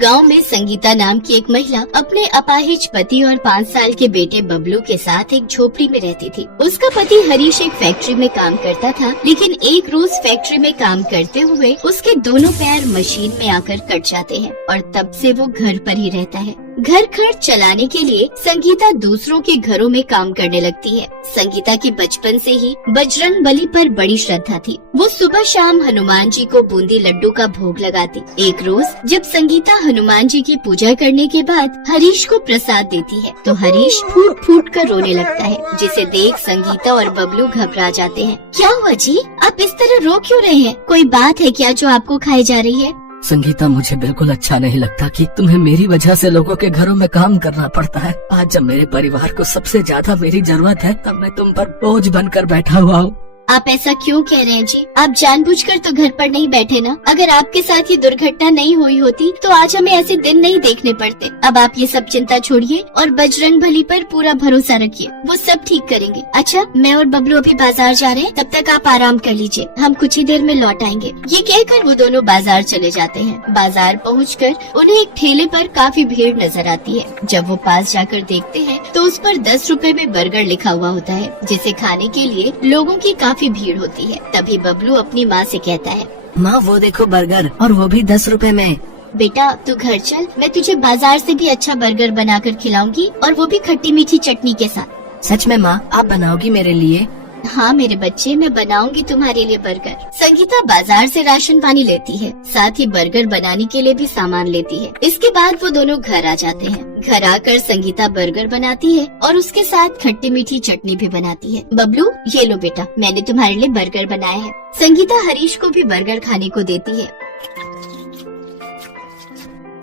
गांव में संगीता नाम की एक महिला अपने अपाहिज पति और 5 साल के बेटे बबलू के साथ एक झोपड़ी में रहती थी। उसका पति हरीश एक फैक्ट्री में काम करता था, लेकिन एक रोज फैक्ट्री में काम करते हुए उसके दोनों पैर मशीन में आकर कट जाते हैं और तब से वो घर पर ही रहता है। घर खर्च चलाने के लिए संगीता दूसरों के घरों में काम करने लगती है। संगीता की बचपन से ही बजरंग बली पर बड़ी श्रद्धा थी। वो सुबह शाम हनुमान जी को बूंदी लड्डू का भोग लगाती। एक रोज जब संगीता हनुमान जी की पूजा करने के बाद हरीश को प्रसाद देती है तो हरीश फूट फूट कर रोने लगता है, जिसे देख संगीता और बबलू घबरा जाते हैं। क्या हुआ जी, आप इस तरह रो क्यों रहे हैं? कोई बात है क्या जो आपको खाई जा रही है? संगीता, मुझे बिल्कुल अच्छा नहीं लगता कि तुम्हें मेरी वजह से लोगों के घरों में काम करना पड़ता है। आज जब मेरे परिवार को सबसे ज्यादा मेरी जरूरत है तब मैं तुम पर बोझ बनकर बैठा हुआ हूँ। आप ऐसा क्यों कह रहे हैं जी? आप जानबूझकर तो घर पर नहीं बैठे ना। अगर आपके साथ ये दुर्घटना नहीं हुई होती तो आज हमें ऐसे दिन नहीं देखने पड़ते। अब आप ये सब चिंता छोड़िए और बजरंग बली पर पूरा भरोसा रखिए, वो सब ठीक करेंगे। अच्छा, मैं और बबलू अभी बाजार जा रहे हैं, तब तक आप आराम कर लीजिए, हम कुछ ही देर में लौट आएंगे। ये कहकर वो दोनों बाजार चले जाते हैं। बाजार पहुँचकर उन्हें एक ठेले पर काफी भीड़ नजर आती है। जब वो पास जाकर देखते हैं तो उस पर 10 रुपए में बर्गर लिखा हुआ होता है, जिसे खाने के लिए लोगों की काफी भीड़ होती है। तभी बबलू अपनी माँ से कहता है, माँ वो देखो बर्गर, और वो भी 10 रुपए में। बेटा तू घर चल, मैं तुझे बाजार से भी अच्छा बर्गर बनाकर खिलाऊंगी और वो भी खट्टी मीठी चटनी के साथ। सच में माँ, आप बनाओगी मेरे लिए? हाँ मेरे बच्चे, मैं बनाऊंगी तुम्हारे लिए बर्गर। संगीता बाजार से राशन पानी लेती है, साथ ही बर्गर बनाने के लिए भी सामान लेती है। इसके बाद वो दोनों घर आ जाते हैं। घर आकर संगीता बर्गर बनाती है और उसके साथ खट्टी मीठी चटनी भी बनाती है। बबलू ये लो बेटा, मैंने तुम्हारे लिए बर्गर बनाया है। संगीता हरीश को भी बर्गर खाने को देती है।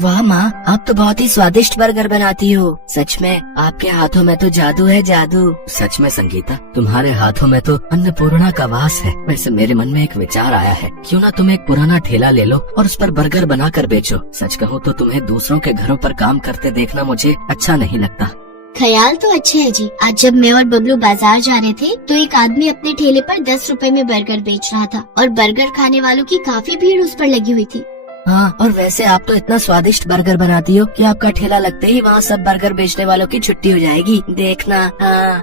वाह माँ, आप तो बहुत ही स्वादिष्ट बर्गर बनाती हो। सच में आपके हाथों में तो जादू है, जादू। सच में संगीता, तुम्हारे हाथों में तो अन्नपूर्णा का वास है। वैसे मेरे मन में एक विचार आया है, क्यों ना तुम एक पुराना ठेला ले लो और उस पर बर्गर बना कर बेचो। सच कहूँ तो तुम्हें दूसरों के घरों पर काम करते देखना मुझे अच्छा नहीं लगता। ख्याल तो अच्छा है जी। आज जब मैं और बबलू बाजार जा रहे थे तो एक आदमी अपने ठेले पर 10 रुपए में बर्गर बेच रहा था और बर्गर खाने वालों की काफी भीड़ उस पर लगी हुई थी। हाँ, और वैसे आप तो इतना स्वादिष्ट बर्गर बनाती हो कि आपका ठेला लगते ही वहाँ सब बर्गर बेचने वालों की छुट्टी हो जाएगी, देखना। हाँ,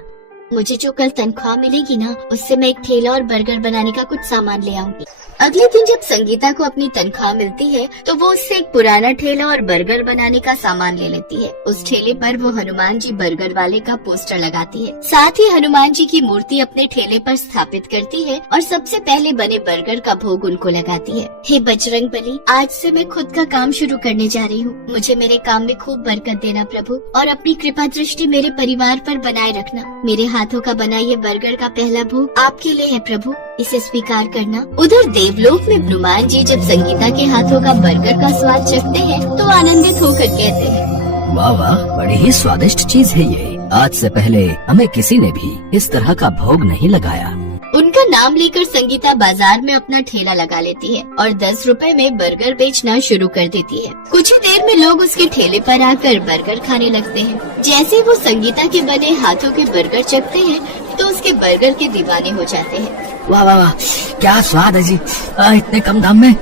मुझे जो कल तनख्वाह मिलेगी ना, उससे मैं एक ठेला और बर्गर बनाने का कुछ सामान ले आऊंगी। अगले दिन जब संगीता को अपनी तनख्वाह मिलती है तो वो उससे एक पुराना ठेला और बर्गर बनाने का सामान ले लेती है। उस ठेले पर वो हनुमान जी बर्गर वाले का पोस्टर लगाती है, साथ ही हनुमान जी की मूर्ति अपने ठेले पर स्थापित करती है और सबसे पहले बने बर्गर का भोग उनको लगाती है। हे बजरंग बली, आज से मैं खुद का काम शुरू करने जा रही हूँ। मुझे मेरे काम में खूब बरकत देना प्रभु, और अपनी कृपा दृष्टि मेरे परिवार पर बनाए रखना। मेरे हाथों का बना ये बर्गर का पहला भोग आपके लिए है प्रभु, इसे स्वीकार करना। उधर देवलोक में हनुमान जी जब संगीता के हाथों का बर्गर का स्वाद चखते हैं तो आनंदित होकर कहते हैं, वाह वाह, बड़ी ही स्वादिष्ट चीज है ये। आज से पहले हमें किसी ने भी इस तरह का भोग नहीं लगाया। उनका नाम लेकर संगीता बाजार में अपना ठेला लगा लेती है और 10 रुपए में बर्गर बेचना शुरू कर देती है। कुछ ही देर में लोग उसके ठेले पर आकर बर्गर खाने लगते हैं। जैसे वो संगीता के बने हाथों के बर्गर चखते हैं तो उसके बर्गर के दीवाने हो जाते हैं। वाह वाह वाह, क्या स्वाद है जी। इतने कम दाम में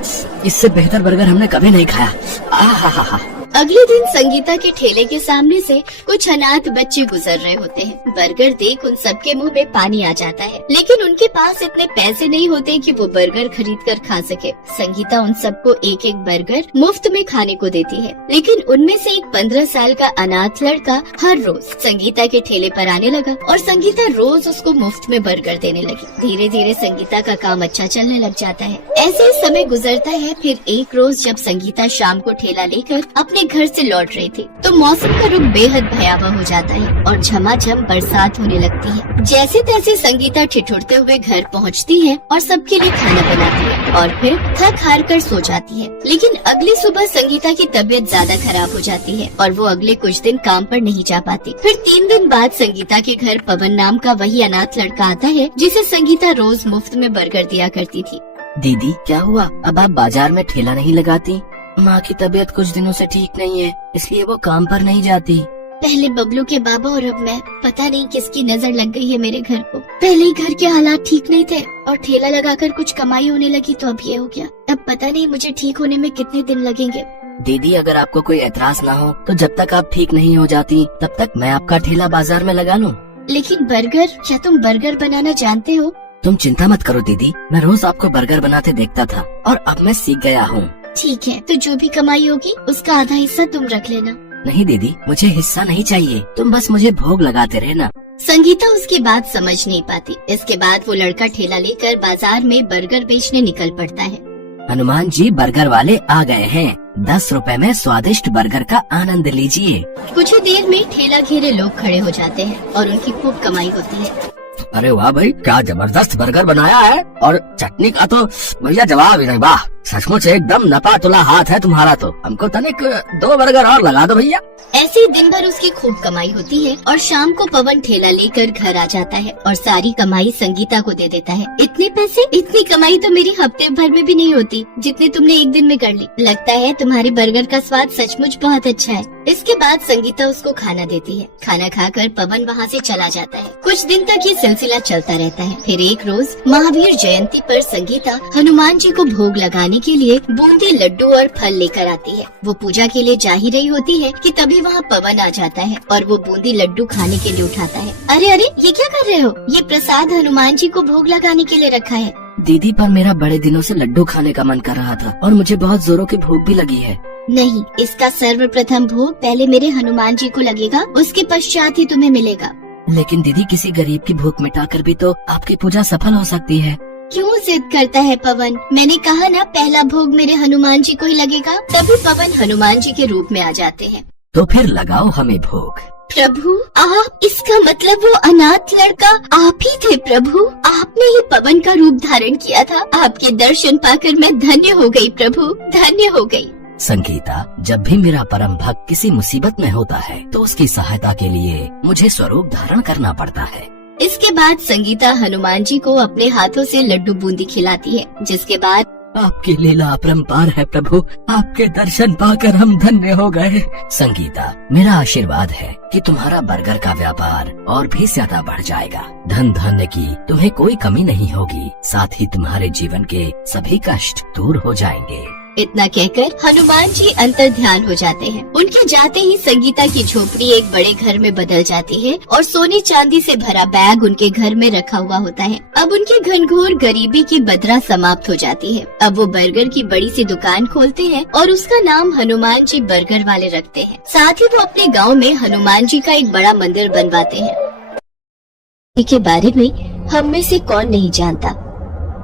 इससे बेहतर बर्गर हमने कभी नहीं खाया। आहा। अगले दिन संगीता के ठेले के सामने से कुछ अनाथ बच्चे गुजर रहे होते हैं। बर्गर देख उन सबके मुंह में पानी आ जाता है, लेकिन उनके पास इतने पैसे नहीं होते कि वो बर्गर खरीद कर खा सके। संगीता उन सबको एक एक बर्गर मुफ्त में खाने को देती है, लेकिन उनमें से एक 15 साल का अनाथ लड़का हर रोज संगीता के ठेले पर आने लगा और संगीता रोज उसको मुफ्त में बर्गर देने लगी। धीरे धीरे संगीता का काम अच्छा चलने लग जाता है। ऐसे ही समय गुजरता है। फिर एक रोज जब संगीता शाम को ठेला लेकर अपने घर से लौट रही थी तो मौसम का रुख बेहद भयावह हो जाता है और झमाझम बरसात होने लगती है। जैसे तैसे संगीता ठिठुरते हुए घर पहुंचती है और सबके लिए खाना बनाती है और फिर थक हार कर सो जाती है। लेकिन अगली सुबह संगीता की तबीयत ज्यादा खराब हो जाती है और वो अगले कुछ दिन काम पर नहीं जा पाती। फिर 3 दिन बाद संगीता के घर पवन नाम का वही अनाथ लड़का आता है जिसे संगीता रोज मुफ्त में बर्गर दिया करती थी। दीदी क्या हुआ, अब आप बाजार में ठेला नहीं लगाती? माँ की तबीयत कुछ दिनों से ठीक नहीं है, इसलिए वो काम पर नहीं जाती। पहले बबलू के बाबा और अब मैं, पता नहीं किसकी नजर लग गई है मेरे घर को। पहले ही घर के हालात ठीक नहीं थे और ठेला लगाकर कुछ कमाई होने लगी तो अब ये हो गया। अब पता नहीं मुझे ठीक होने में कितने दिन लगेंगे। दीदी अगर आपको कोई एतराज ना हो तो जब तक आप ठीक नहीं हो जाती तब तक मैं आपका ठेला बाजार में लगा लूं। लेकिन बर्गर, क्या तुम बर्गर बनाना जानते हो? तुम चिंता मत करो दीदी, मैं रोज आपको बर्गर बनाते देखता था और अब मैं सीख गया हूँ। ठीक है, तो जो भी कमाई होगी उसका आधा हिस्सा तुम रख लेना। नहीं दीदी, मुझे हिस्सा नहीं चाहिए, तुम बस मुझे भोग लगाते रहना। संगीता उसकी बात समझ नहीं पाती। इसके बाद वो लड़का ठेला लेकर बाजार में बर्गर बेचने निकल पड़ता है। हनुमान जी बर्गर वाले आ गए हैं, 10 रुपए में स्वादिष्ट बर्गर का आनंद लीजिए। कुछ ही देर में ठेला घेरे लोग खड़े हो जाते हैं और उनकी खूब कमाई होती है। अरे वाह भाई, क्या जबरदस्त बर्गर बनाया है, और चटनी का तो भैया जवाब ही नहीं। वाह, सचमुच एकदम नपा तुला हाथ है तुम्हारा। तो हमको तनिक 2 बर्गर और लगा दो भैया। ऐसे ही दिन भर उसकी खूब कमाई होती है और शाम को पवन ठेला लेकर घर आ जाता है और सारी कमाई संगीता को दे देता है। इतने पैसे, इतनी कमाई तो मेरी हफ्ते भर में भी नहीं होती जितनी तुमने एक दिन में कर ली। लगता है तुम्हारी बर्गर का स्वाद सचमुच बहुत अच्छा है। इसके बाद संगीता उसको खाना देती है। खाना खाकर पवन वहाँ से चला जाता है। कुछ दिन तक ये सिलसिला चलता रहता है। फिर एक रोज महावीर जयंती पर संगीता हनुमान जी को भोग लगाने के लिए बूंदी, लड्डू और फल लेकर आती है। वो पूजा के लिए जा ही रही होती है कि तभी वहाँ पवन आ जाता है और वो बूंदी लड्डू खाने के लिए उठाता है। अरे अरे, ये क्या कर रहे हो? ये प्रसाद हनुमान जी को भोग लगाने के लिए रखा है। दीदी, पर मेरा बड़े दिनों से लड्डू खाने का मन कर रहा था और मुझे बहुत जोरों की भूख भी लगी है। नहीं, इसका सर्वप्रथम भोग पहले मेरे हनुमान जी को लगेगा, उसके पश्चात ही तुम्हें मिलेगा। लेकिन दीदी, किसी गरीब की भूख मिटाकर भी तो आपकी पूजा सफल हो सकती है। क्यों जिद करता है पवन? मैंने कहा ना, पहला भोग मेरे हनुमान जी को ही लगेगा। तभी पवन हनुमान जी के रूप में आ जाते हैं। तो फिर लगाओ हमें भोग। प्रभु, आप, इसका मतलब वो अनाथ लड़का आप ही थे प्रभु। आपने ही पवन का रूप धारण किया था। आपके दर्शन पाकर मैं धन्य हो गई प्रभु, धन्य हो गई। संगीता, जब भी मेरा परम भक्त किसी मुसीबत में होता है तो उसकी सहायता के लिए मुझे स्वरूप धारण करना पड़ता है। इसके बाद संगीता हनुमान जी को अपने हाथों से लड्डू बूंदी खिलाती है, जिसके बाद आपकी लीला अपरंपार है प्रभु, आपके दर्शन पाकर हम धन्य हो गए। संगीता, मेरा आशीर्वाद है कि तुम्हारा बर्गर का व्यापार और भी ज्यादा बढ़ जाएगा। धन धान्य की तुम्हें कोई कमी नहीं होगी, साथ ही तुम्हारे जीवन के सभी कष्ट दूर हो जाएंगे। इतना कहकर हनुमान जी अंतर ध्यान हो जाते हैं। उनके जाते ही संगीता की झोपड़ी एक बड़े घर में बदल जाती है और सोने चांदी से भरा बैग उनके घर में रखा हुआ होता है। अब उनके घनघोर गरीबी की बदरा समाप्त हो जाती है। अब वो बर्गर की बड़ी सी दुकान खोलते हैं और उसका नाम हनुमान जी बर्गर वाले रखते हैं। साथ ही वो अपने गाँव में हनुमान जी का एक बड़ा मंदिर बनवाते हैं। के बारे में हम में से कौन नहीं जानता,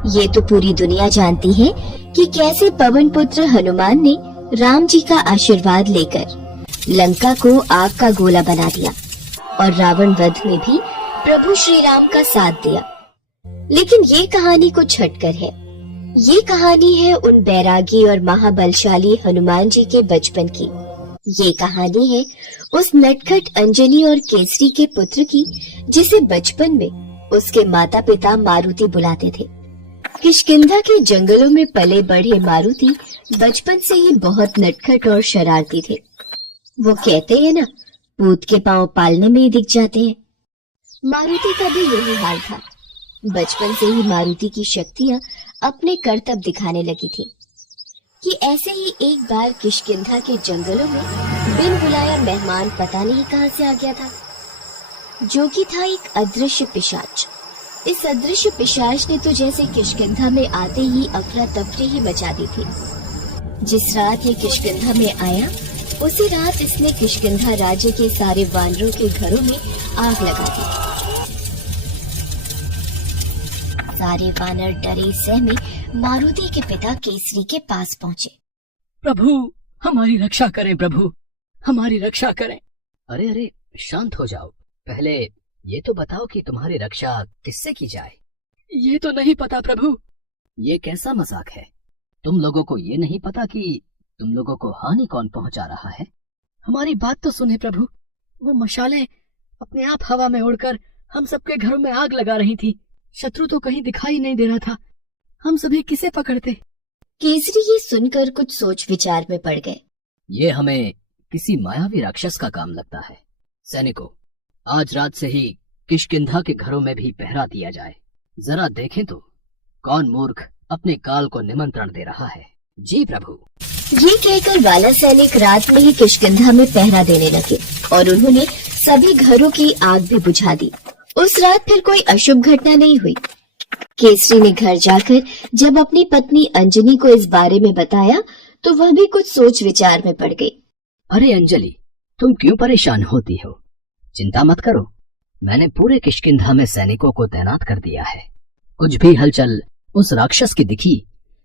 ये तो पूरी दुनिया जानती है कि कैसे पवन पुत्र हनुमान ने राम जी का आशीर्वाद लेकर लंका को आग का गोला बना दिया और रावण वध में भी प्रभु श्री राम का साथ दिया। लेकिन ये कहानी कुछ हटकर है। ये कहानी है उन बैरागी और महाबलशाली हनुमान जी के बचपन की। ये कहानी है उस नटखट अंजनी और केसरी के पुत्र की, जिसे बचपन में उसके माता पिता मारुति बुलाते थे। किष्किंधा के जंगलों में पले बढ़े मारुति बचपन से ही बहुत नटखट और शरारती थे। वो कहते हैं ना, पूत के पांव पालने में ही दिख जाते हैं। मारुति का भी यही हाल था। बचपन से ही मारुति की शक्तियां अपने करतब दिखाने लगी थी कि ऐसे ही एक बार किष्किंधा के जंगलों में बिन बुलाया मेहमान पता नहीं कहां से आ गया था, जो कि था एक अदृश्य पिशाच। इस अदृश्य पिशाच ने तो जैसे किष्किंधा में आते ही अफरा तफरी ही मचा दी थी। जिस रात ये किष्किंधा में आया, उसी रात इसने किष्किंधा राज्य के सारे वानरों के घरों में आग लगा दी। सारे वानर डरे सहमे मारुति के पिता केसरी के पास पहुँचे। प्रभु, हमारी रक्षा करें प्रभु, हमारी रक्षा करें। अरे अरे, शांत हो जाओ। पहले ये तो बताओ कि तुम्हारी रक्षा किससे की जाए। ये तो नहीं पता प्रभु। ये कैसा मजाक है? तुम लोगों को ये नहीं पता कि तुम लोगों को हानि कौन पहुंचा रहा है? हमारी बात तो सुने प्रभु। वो मशालें अपने आप हवा में उड़कर हम सबके घरों में आग लगा रही थी। शत्रु तो कहीं दिखाई नहीं दे रहा था। हम सभी किसे पकड़ते? केसरी ये सुनकर कुछ सोच विचार में पड़ गए। ये हमें किसी मायावी राक्षस का काम लगता है। सैनिकों, आज रात से ही किष्किंधा के घरों में भी पहरा दिया जाए। जरा देखें तो कौन मूर्ख अपने काल को निमंत्रण दे रहा है। जी प्रभु। ये कहकर वाला सैनिक रात में ही किष्किंधा में पहरा देने लगे और उन्होंने सभी घरों की आग भी बुझा दी। उस रात फिर कोई अशुभ घटना नहीं हुई। केसरी ने घर जाकर जब अपनी पत्नी अंजनी को इस बारे में बताया तो वह भी कुछ सोच विचार में पड़ गई। अरे अंजलि, तुम क्यों परेशान होती हो? चिंता मत करो, मैंने पूरे किष्किंधा में सैनिकों को तैनात कर दिया है। कुछ भी हलचल उस राक्षस की दिखी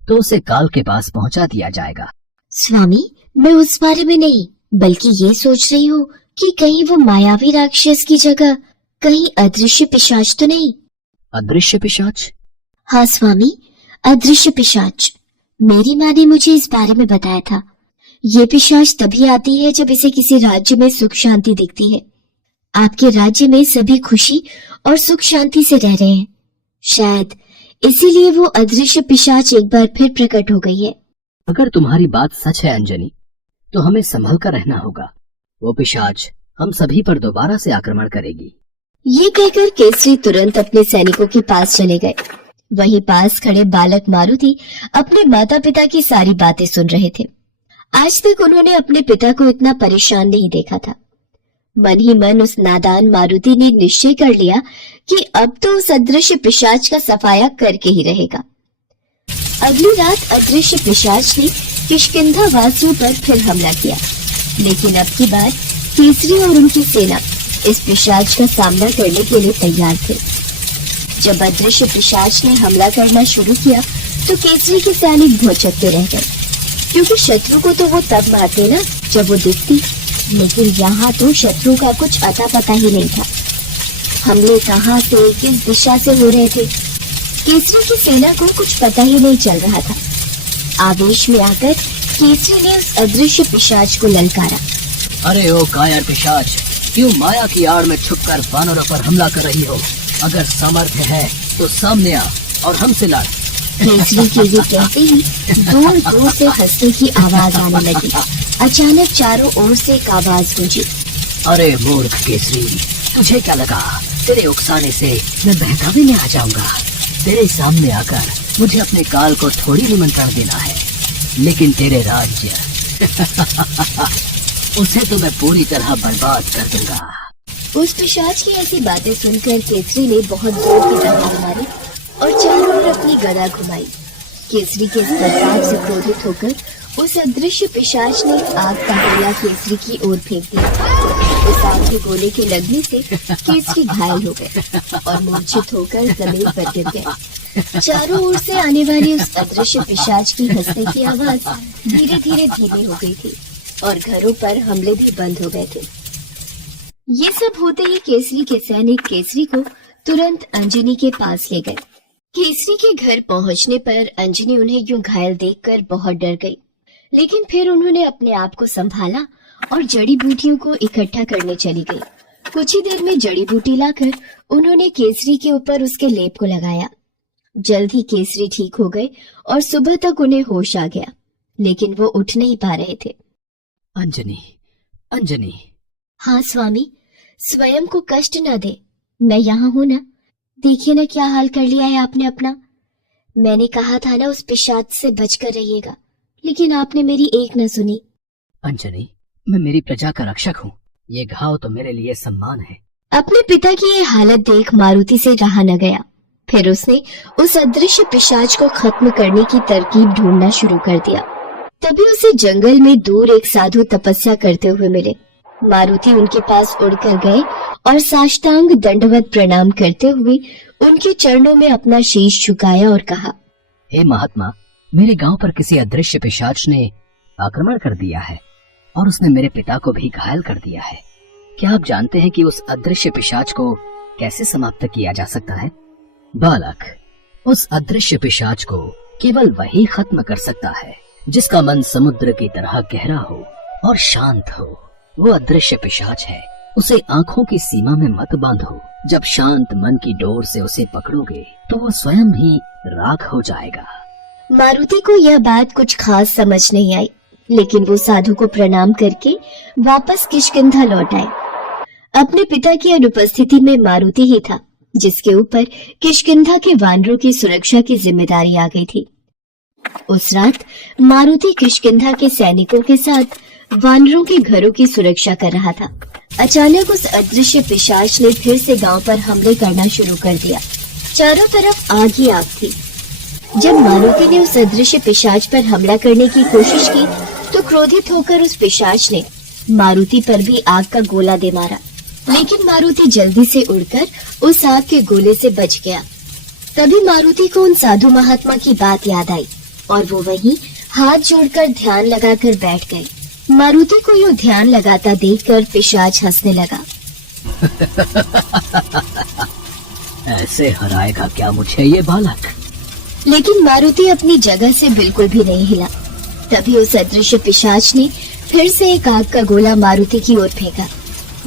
तो उसे काल के पास पहुंचा दिया जाएगा। स्वामी, मैं उस बारे में नहीं बल्कि ये सोच रही हूँ कि कहीं वो मायावी राक्षस की जगह कहीं अदृश्य पिशाच तो नहीं। अदृश्य पिशाच? हाँ स्वामी, अदृश्य पिशाच। मेरी माँ ने मुझे इस बारे में बताया था। ये पिशाच तभी आती है जब इसे किसी राज्य में सुख शांति दिखती है। आपके राज्य में सभी खुशी और सुख शांति से रह रहे हैं, शायद इसीलिए वो अदृश्य पिशाच एक बार फिर प्रकट हो गई है। अगर तुम्हारी बात सच है अंजनी, तो हमें संभल कर रहना होगा। वो पिशाच हम सभी पर दोबारा से आक्रमण करेगी। ये कहकर केसरी तुरंत अपने सैनिकों के पास चले गए। वहीं पास खड़े बालक मारुति अपने माता पिता की सारी बातें सुन रहे थे। आज तक उन्होंने अपने पिता को इतना परेशान नहीं देखा था। मन ही मन उस नादान मारुति ने निश्चय कर लिया कि अब तो उस अदृश्य पिशाच का सफाया करके ही रहेगा। अगली रात अदृश्य पिशाच ने किष्किंधा वासियों पर फिर हमला किया, लेकिन अब की बार केसरी और उनकी सेना इस पिशाच का सामना करने के लिए तैयार थे। जब अदृश्य पिशाच ने हमला करना शुरू किया तो केसरी के सैनिक भौचक्के रह गए, क्योंकि शत्रु को तो वो तब मारते ना जब वो दिखती, लेकिन यहाँ तो शत्रु का कुछ अता पता ही नहीं था। हमले कहाँ से किस दिशा से हो रहे थे, केसरी की सेना को कुछ पता ही नहीं चल रहा था। आवेश में आकर केसरी ने उस अदृश्य पिशाच को ललकारा। अरे ओ कायर पिशाच, क्यों माया की आड़ में छुपकर वानरों पर हमला कर रही हो? अगर सामर्थ्य है तो सामने आ और हमसे लड़। केसरी के ये कहते ही दूर दूर से हंसने की आवाज आने लगी। अचानक चारों ओर से एक आवाज गूंजी। अरे मूर्ख केसरी, तुझे क्या लगा तेरे उकसाने से मैं बहकावे में आ जाऊंगा? तेरे सामने आकर मुझे अपने काल को थोड़ी निमंत्रण देना है, लेकिन तेरे राज्य उसे तो मैं पूरी तरह बर्बाद कर दूंगा। उस पिशाच की ऐसी बातें सुनकर केसरी ने बहुत जोर की दहाड़ मारी और चारों ओर अपनी गदा घुमाई। केसरी के इस बर्ताव से क्रोधित होकर उस अदृश्य पिशाच ने आग का गोला केसरी की ओर फेंक दिया। उस आग के गोले के लगने से केसरी घायल हो गए और मूर्छित होकर जमीन पर गिर गए। चारों ओर से आने वाली उस अदृश्य पिशाच की हंसने की आवाज धीरे धीरे धीमी हो गई थी और घरों पर हमले भी बंद हो गए थे। ये सब होते ही केसरी के सैनिक केसरी को तुरंत अंजनी के पास ले गए। केसरी के घर पहुंचने पर अंजनी उन्हें यूं घायल देखकर बहुत डर गई, लेकिन फिर उन्होंने अपने आप को संभाला और जड़ी बूटियों को इकट्ठा करने चली गई। कुछ ही देर में जड़ी बूटी लाकर उन्होंने केसरी के ऊपर उसके लेप को लगाया। जल्द ही केसरी ठीक हो गए और सुबह तक उन्हें होश आ गया, लेकिन वो उठ नहीं पा रहे थे। अंजनी, अंजनी। हाँ स्वामी, स्वयं को कष्ट न दे, मैं यहाँ हूँ ना। देखिए ना क्या हाल कर लिया है आपने अपना। मैंने कहा था ना उस पिशाच से बचकर रहिएगा, लेकिन आपने मेरी एक न सुनी। अंजनी, मैं मेरी प्रजा का रक्षक हूँ, ये घाव तो मेरे लिए सम्मान है। अपने पिता की ये हालत देख मारुति से रहा न गया। फिर उसने उस अदृश्य पिशाच को खत्म करने की तरकीब ढूंढना शुरू कर दिया। तभी उसे जंगल में दूर एक साधु तपस्या करते हुए मिले। मारुति उनके पास उड़कर गए और साष्टांग दंडवत प्रणाम करते हुए उनके चरणों में अपना शीश झुकाया और कहा, हे महात्मा, मेरे गांव पर किसी अदृश्य पिशाच ने आक्रमण कर दिया है और उसने मेरे पिता को भी घायल कर दिया है। क्या आप जानते हैं कि उस अदृश्य पिशाच को कैसे समाप्त किया जा सकता है? बालक, उस अदृश्य पिशाच को केवल वही खत्म कर सकता है जिसका मन समुद्र की तरह गहरा हो और शांत हो। वो अदृश्य पिशाच है, उसे आंखों की सीमा में मत बांधो। जब शांत मन की डोर से उसे पकड़ोगे तो वो स्वयं ही राख हो जाएगा। मारुति को यह बात कुछ खास समझ नहीं आई, लेकिन वो साधु को प्रणाम करके वापस किष्किंधा लौट आए। अपने पिता की अनुपस्थिति में मारुति ही था जिसके ऊपर किष्किंधा के वानरों की सुरक्षा की जिम्मेदारी आ गई थी। उस रात मारुति किष्किंधा के सैनिकों के साथ वानरों के घरों की सुरक्षा कर रहा था। अचानक उस अदृश्य पिशाच ने फिर से गांव पर हमले करना शुरू कर दिया। चारों तरफ आग ही आग थी। जब मारुति ने उस अदृश्य पिशाच पर हमला करने की कोशिश की तो क्रोधित होकर उस पिशाच ने मारुति पर भी आग का गोला दे मारा, लेकिन मारुति जल्दी से उड़कर उस आग के गोले से बच गया। तभी मारुति को उन साधु महात्मा की बात याद आई और वो वहीं हाथ जोड़कर ध्यान लगाकर बैठ गए। मारुति को यूं ध्यान लगाता देखकर पिशाच हंसने लगा। ऐसे हराएगा क्या मुझे ये बालक? लेकिन मारुति अपनी जगह से बिल्कुल भी नहीं हिला। तभी उस अदृश्य पिशाच ने फिर से एक आग का गोला मारुति की ओर फेंका।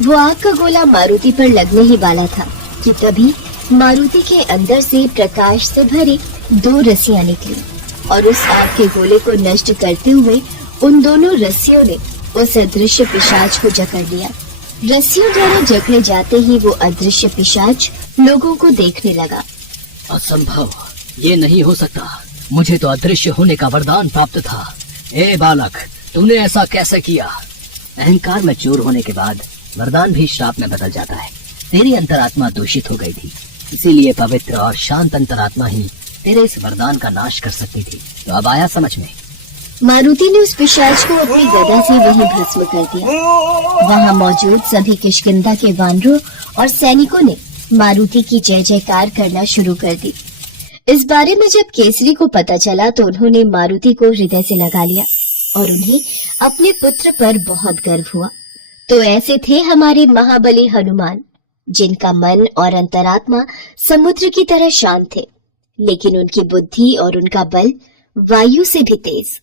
वो आग का गोला मारुति पर लगने ही वाला था कि तभी मारुति के अंदर से प्रकाश से भरी 2 रस्सियां निकली और उस आग के गोले को नष्ट करते हुए उन दोनों रस्सियों ने उस अदृश्य पिशाच को जकड़ लिया। रस्सियों द्वारा जकड़े जाते ही वो अदृश्य पिशाच लोगों को देखने लगा। असंभव, ये नहीं हो सकता। मुझे तो अदृश्य होने का वरदान प्राप्त था। ए बालक, तूने ऐसा कैसे किया? अहंकार में चूर होने के बाद वरदान भी श्राप में बदल जाता है। तेरी अंतरात्मा दूषित हो गई थी, इसीलिए पवित्र और शांत अंतरात्मा ही तेरे इस वरदान का नाश कर सकती थी। तो अब आया समझ में? मारुति ने उस पिशाच को अपनी गदा से वहीं भस्म कर दिया। वहां मौजूद सभी किष्किंधा के वानरों और सैनिकों ने मारुति की जय जयकार करना शुरू कर दी। इस बारे में जब केसरी को पता चला तो उन्होंने मारुति को हृदय से लगा लिया और उन्हें अपने पुत्र पर बहुत गर्व हुआ। तो ऐसे थे हमारे महाबली हनुमान, जिनका मन और अंतरात्मा समुद्र की तरह शांत थे, लेकिन उनकी बुद्धि और उनका बल वायु से भी तेज।